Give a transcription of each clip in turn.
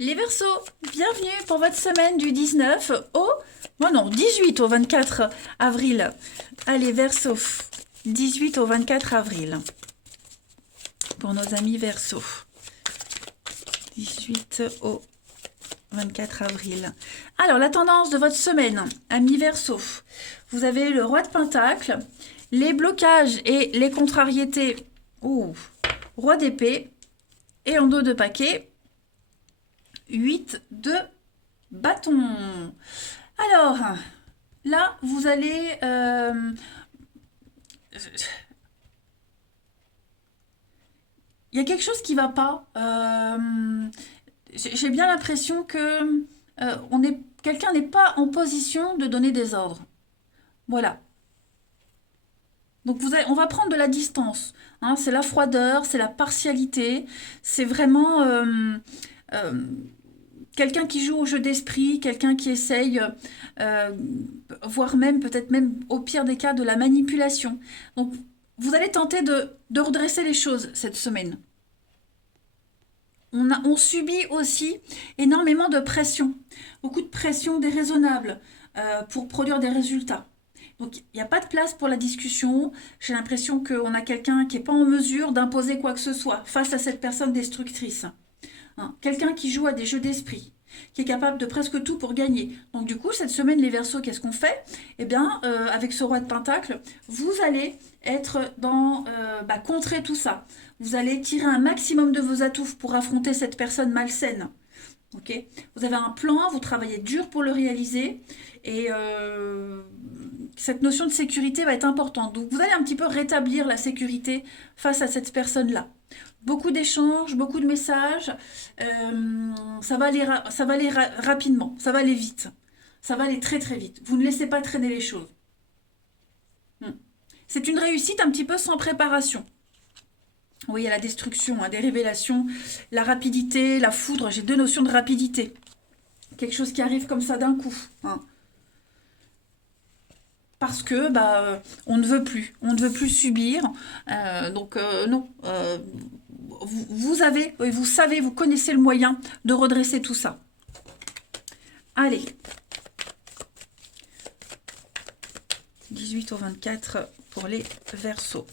Les Verseaux, bienvenue pour votre semaine du 19 au... Oh non, 18 au 24 avril. Allez, Verseaux, 18 au 24 avril. Pour nos amis Verseaux. 18 au 24 avril. Alors, la tendance de votre semaine, amis Verseaux. Vous avez le roi de Pentacle, les blocages et les contrariétés. Ouh, roi d'épée. Et en dos de paquet, 8 de bâton. Alors, là, vous allez... il y a quelque chose qui ne va pas. J'ai bien l'impression que quelqu'un n'est pas en position de donner des ordres. Voilà. Donc on va prendre de la distance. Hein, c'est la froideur, c'est la partialité, c'est vraiment quelqu'un qui joue au jeu d'esprit, quelqu'un qui essaye, voire même peut-être même au pire des cas, de la manipulation. Donc vous allez tenter de redresser les choses cette semaine. On subit aussi énormément de pression, beaucoup de pression déraisonnable pour produire des résultats. Donc, il n'y a pas de place pour la discussion. J'ai l'impression qu'on a quelqu'un qui n'est pas en mesure d'imposer quoi que ce soit face à cette personne destructrice. Hein, quelqu'un qui joue à des jeux d'esprit, qui est capable de presque tout pour gagner. Donc, du coup, cette semaine, les Verseaux, qu'est-ce qu'on fait? Eh bien, avec ce roi de Pentacle, vous allez être dans contrer tout ça. Vous allez tirer un maximum de vos atouts pour affronter cette personne malsaine. Okay, vous avez un plan, vous travaillez dur pour le réaliser et cette notion de sécurité va être importante. Donc vous allez un petit peu rétablir la sécurité face à cette personne-là. Beaucoup d'échanges, beaucoup de messages, ça va aller rapidement, ça va aller vite, ça va aller très très vite. Vous ne laissez pas traîner les choses. C'est une réussite un petit peu sans préparation. Oui, il y a la destruction, des révélations, la rapidité, la foudre. J'ai deux notions de rapidité. Quelque chose qui arrive comme ça d'un coup. Hein. Parce que on ne veut plus. On ne veut plus subir. Non. Vous savez, vous connaissez le moyen de redresser tout ça. Allez. 18 au 24 pour les Verseaux.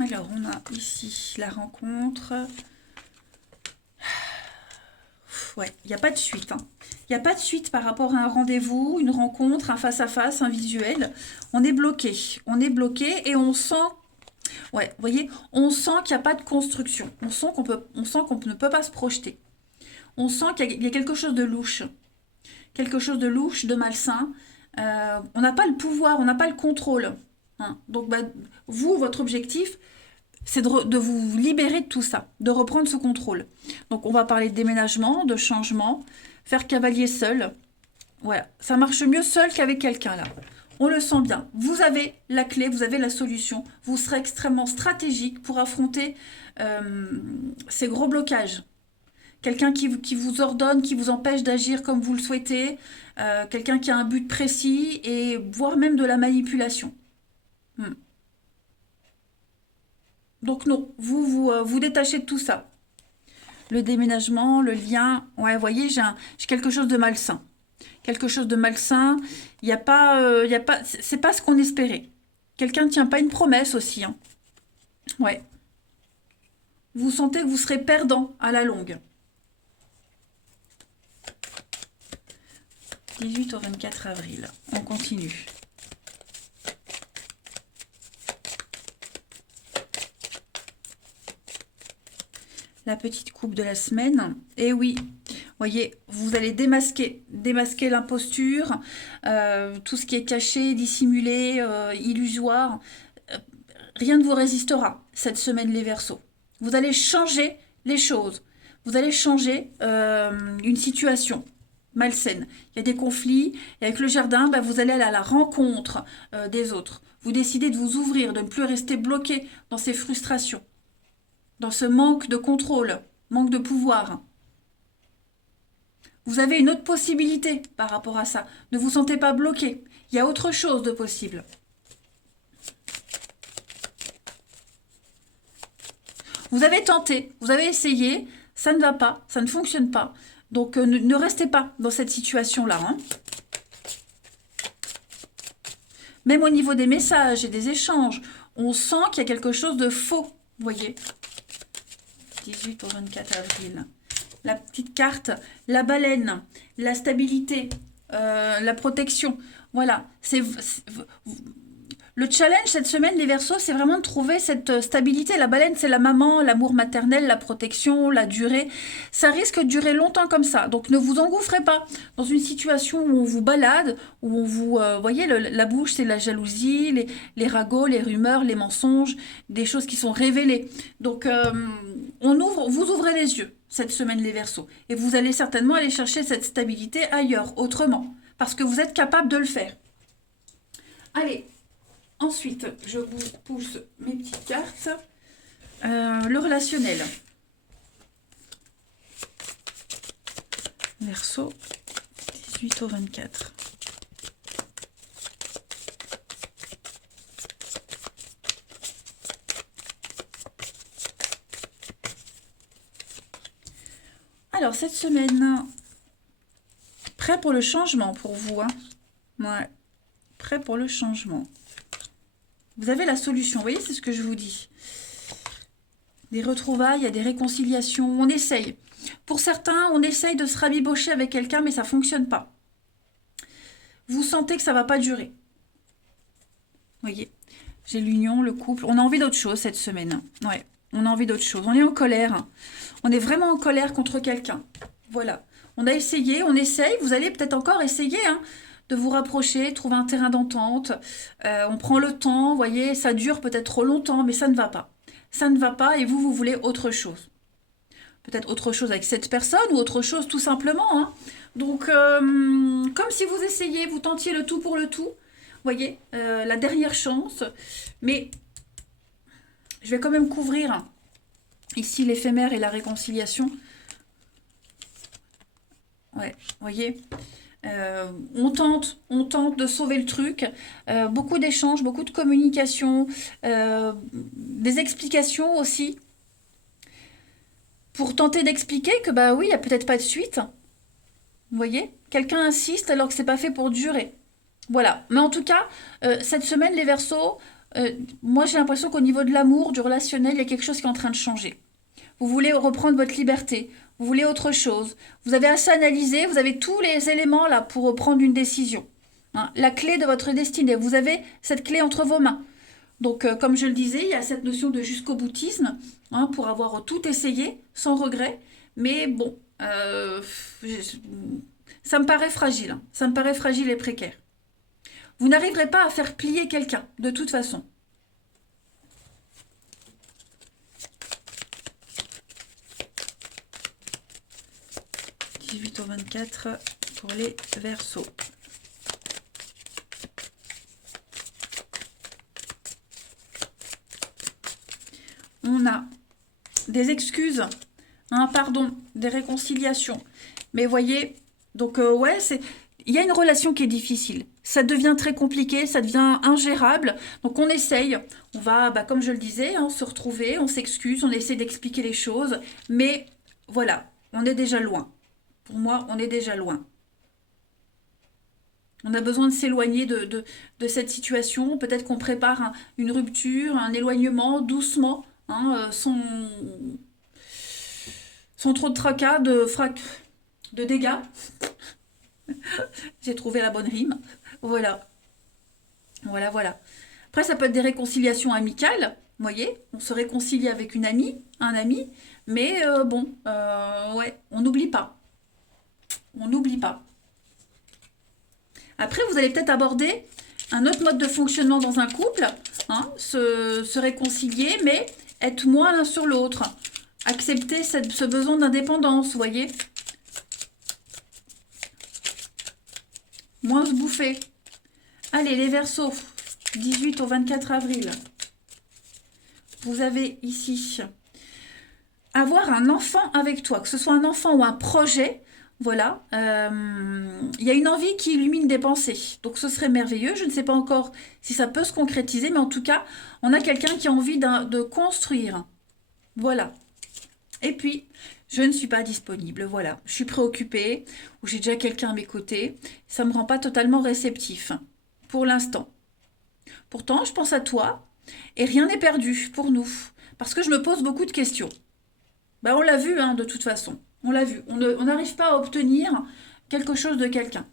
Alors, on a ici la rencontre. Ouais, il n'y a pas de suite. Il n'y a pas de suite par rapport à un rendez-vous, une rencontre, un face-à-face, un visuel. On est bloqué. On est bloqué et on sent... Ouais, vous voyez, on sent qu'il n'y a pas de construction. On sent qu'on ne peut pas se projeter. On sent qu'il y a quelque chose de louche. Quelque chose de louche, de malsain. On n'a pas le pouvoir, on n'a pas le contrôle. Hein. Donc, vous, votre objectif, c'est de vous libérer de tout ça, de reprendre ce contrôle. Donc, on va parler de déménagement, de changement, faire cavalier seul. Voilà, ça marche mieux seul qu'avec quelqu'un, là. On le sent bien. Vous avez la clé, vous avez la solution. Vous serez extrêmement stratégique pour affronter ces gros blocages. Quelqu'un qui vous ordonne, qui vous empêche d'agir comme vous le souhaitez. Quelqu'un qui a un but précis et voire même de la manipulation. Donc non, vous détachez de tout ça. Le déménagement, le lien, ouais, vous voyez, j'ai quelque chose de malsain. Quelque chose de malsain, il n'y a pas, c'est pas ce qu'on espérait. Quelqu'un ne tient pas une promesse aussi. Hein. Ouais. Vous sentez que vous serez perdant à la longue. 18 au 24 avril, on continue. La petite coupe de la semaine. Et oui, voyez, vous allez démasquer l'imposture, tout ce qui est caché, dissimulé, illusoire. Rien ne vous résistera cette semaine, les Verseaux. Vous allez changer les choses. Vous allez changer une situation malsaine. Il y a des conflits. Et avec le jardin, vous allez aller à la rencontre des autres. Vous décidez de vous ouvrir, de ne plus rester bloqué dans ces frustrations. Dans ce manque de contrôle, manque de pouvoir. Vous avez une autre possibilité par rapport à ça. Ne vous sentez pas bloqué. Il y a autre chose de possible. Vous avez tenté, vous avez essayé, ça ne va pas, ça ne fonctionne pas. Donc, ne restez pas dans cette situation-là. Hein. Même au niveau des messages et des échanges, on sent qu'il y a quelque chose de faux. Vous voyez, 18 au 24 avril. La petite carte, la baleine, la stabilité, la protection. Voilà, le challenge cette semaine, les Verseaux, c'est vraiment de trouver cette stabilité. La baleine, c'est la maman, l'amour maternel, la protection, la durée. Ça risque de durer longtemps comme ça. Donc, ne vous engouffrez pas dans une situation où on vous balade, où on vous... voyez, la bouche, c'est la jalousie, les ragots, les rumeurs, les mensonges, des choses qui sont révélées. Donc, vous ouvrez les yeux cette semaine, les Verseaux. Et vous allez certainement aller chercher cette stabilité ailleurs, autrement. Parce que vous êtes capable de le faire. Allez. Ensuite, je vous pousse mes petites cartes. Le relationnel. Verseau, 18 au 24. Alors, cette semaine, prêt pour le changement pour vous. Hein? Ouais, prêt pour le changement. Vous avez la solution, vous voyez, c'est ce que je vous dis. Des retrouvailles, il y a des réconciliations, on essaye. Pour certains, on essaye de se rabibocher avec quelqu'un, mais ça ne fonctionne pas. Vous sentez que ça ne va pas durer. Vous voyez, j'ai l'union, le couple. On a envie d'autre chose cette semaine. Ouais, on a envie d'autre chose. On est en colère. On est vraiment en colère contre quelqu'un. Voilà. On a essayé, on essaye. Vous allez peut-être encore essayer, hein, de vous rapprocher, trouver un terrain d'entente. On prend le temps, vous voyez, ça dure peut-être trop longtemps, mais ça ne va pas. Ça ne va pas et vous voulez autre chose. Peut-être autre chose avec cette personne ou autre chose tout simplement. Hein. Donc, comme si vous essayez, vous tentiez le tout pour le tout. Vous voyez, la dernière chance. Mais je vais quand même couvrir ici l'éphémère et la réconciliation. Ouais, vous voyez. On tente de sauver le truc. Beaucoup d'échanges, beaucoup de communication, des explications aussi. Pour tenter d'expliquer que, bah oui, il n'y a peut-être pas de suite. Vous voyez? Quelqu'un insiste alors que c'est pas fait pour durer. Voilà. Mais en tout cas, cette semaine, les Verseaux, moi j'ai l'impression qu'au niveau de l'amour, du relationnel, il y a quelque chose qui est en train de changer. Vous voulez reprendre votre liberté. Vous voulez autre chose. Vous avez assez analysé. Vous avez tous les éléments là pour prendre une décision. Hein, la clé de votre destinée. Vous avez cette clé entre vos mains. Donc, comme je le disais, il y a cette notion de jusqu'au boutisme hein, pour avoir tout essayé sans regret. Mais bon, ça me paraît fragile. Hein, ça me paraît fragile et précaire. Vous n'arriverez pas à faire plier quelqu'un, de toute façon. Au 24 pour les Verseaux. On a des excuses, un pardon, des réconciliations. Mais voyez, donc ouais, il y a une relation qui est difficile. Ça devient très compliqué, ça devient ingérable. Donc on essaye, on va, comme je le disais, hein, se retrouver, on s'excuse, on essaie d'expliquer les choses. Mais voilà, on est déjà loin. Pour moi, on est déjà loin. On a besoin de s'éloigner de cette situation. Peut-être qu'on prépare une rupture, un éloignement, doucement, hein, sans trop de tracas, de dégâts. J'ai trouvé la bonne rime. Voilà. Voilà. Après, ça peut être des réconciliations amicales. Vous voyez, on se réconcilie avec une amie, un ami. Mais ouais, on n'oublie pas. On n'oublie pas. Après, vous allez peut-être aborder un autre mode de fonctionnement dans un couple, hein, se réconcilier, mais être moins l'un sur l'autre. Accepter ce besoin d'indépendance, vous voyez. Moins se bouffer. Allez, les Verseaux, 18 au 24 avril. Vous avez ici avoir un enfant avec toi, que ce soit un enfant ou un projet. Voilà, il y a une envie qui illumine des pensées, donc ce serait merveilleux. Je ne sais pas encore si ça peut se concrétiser, mais en tout cas, on a quelqu'un qui a envie de construire. Voilà. Et puis, je ne suis pas disponible, voilà. Je suis préoccupée, ou j'ai déjà quelqu'un à mes côtés. Ça ne me rend pas totalement réceptif, pour l'instant. Pourtant, je pense à toi, et rien n'est perdu pour nous, parce que je me pose beaucoup de questions. Ben, on l'a vu, hein, de toute façon. On l'a vu. On n'arrive pas à obtenir quelque chose de quelqu'un.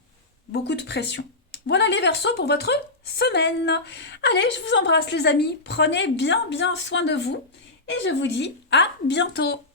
Beaucoup de pression. Voilà les Verseaux pour votre semaine. Allez, je vous embrasse les amis. Prenez bien soin de vous. Et je vous dis à bientôt.